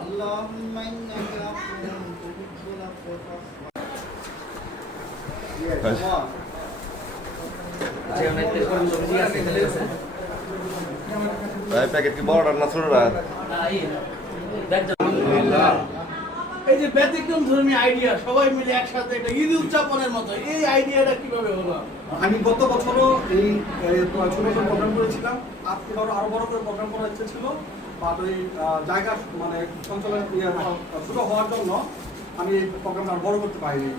اللهم إنك عفو تحب العفو فاعف عني। Packet কি বড় না ছোটটা? এই যে ব্যতিক্রম ধর্মী আইডিয়া সবাই মিলে একসাথে একটা ঈদ উদযাপনের মতো, এই আইডিয়াটা কিভাবে হলো? আমি গত বছরও এই ছোট ছোট প্রোগ্রাম করেছিলাম, এবার আরো বড় করে প্রোগ্রাম করার ইচ্ছে ছিল, বাট ওই জায়গা মানে সঞ্চালন ছোট হওয়ার জন্য আমি এই প্রোগ্রামটা আরো বড় করতে পারিনি।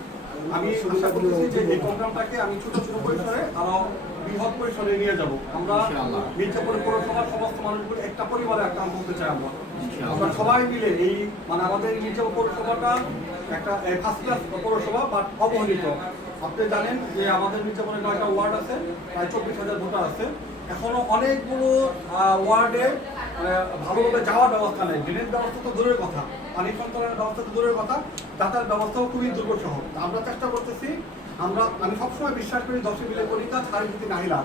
আমি আশা করতেছি যে এই প্রোগ্রামটাকে আমি ছোট ছোট পরিসরে আরো বৃহৎ পরিসরে নিয়ে যাব। আমরা মির্জাপুর পৌরসভার সমস্ত মানুষগুলো একটা পরিবারে একটা করতে চাই। আমরা সবাই মিলে এই মানে আমাদের মির্জাপুর পৌরসভাটা একটা ফার্স্ট ক্লাস পৌরসভা বাট অবহেলিত। আপনি জানেন যে আমাদের মির্জাপুরে 9টা ওয়ার্ড আছে, প্রায় 24,000 ভোটার আছে। এখনো অনেকগুলো ওয়ার্ডে ভালোভাবে যাওয়ার ব্যবস্থা নেই। ড্রেনেজ ব্যবস্থা তো দূরের কথা, পানি সঞ্চালনের ব্যবস্থা তো দূরের কথা, যাতায়াত ব্যবস্থাও খুবই দুর্বল। আমরা চেষ্টা করতেছি, আমি সবসময় বিশ্বাস করি 10 মিলে কলিতা ছাড়ি যদি নাহিলা।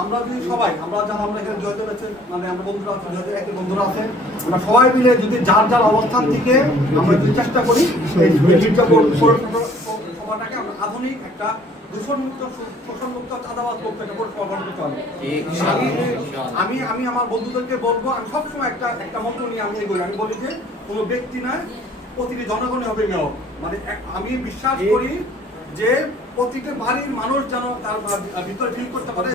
আমরা যদি সবাই আমরা এখানে জয়দেব আছে, মানে আমরা বন্ধুরা আছে, জয়দেব একটি বন্ধুরা আছে, আমরা সবাই মিলে যদি যার যার অবস্থান থেকে আমরা যদি চেষ্টা করি এই পৌরসভাটাকে আমরা আধুনিক একটা দূষণমুক্ত শোষণমুক্ত চাঁদাবাজ করতে একটা পৌরসভা গঠন করতে হবে। আমি আমার বন্ধুদেরকে বলবো, আমি সবসময় একটা মন্ত্র নিয়ে আমি এগোই। আমি বলি যে কোনো ব্যক্তি নয়, প্রতিটি জনগণই হবে মেয়র। মানে আমি বিশ্বাস করি যে প্রতিটা বাড়ির মানুষ যেন তার ভিতরে ফিল করতে পারে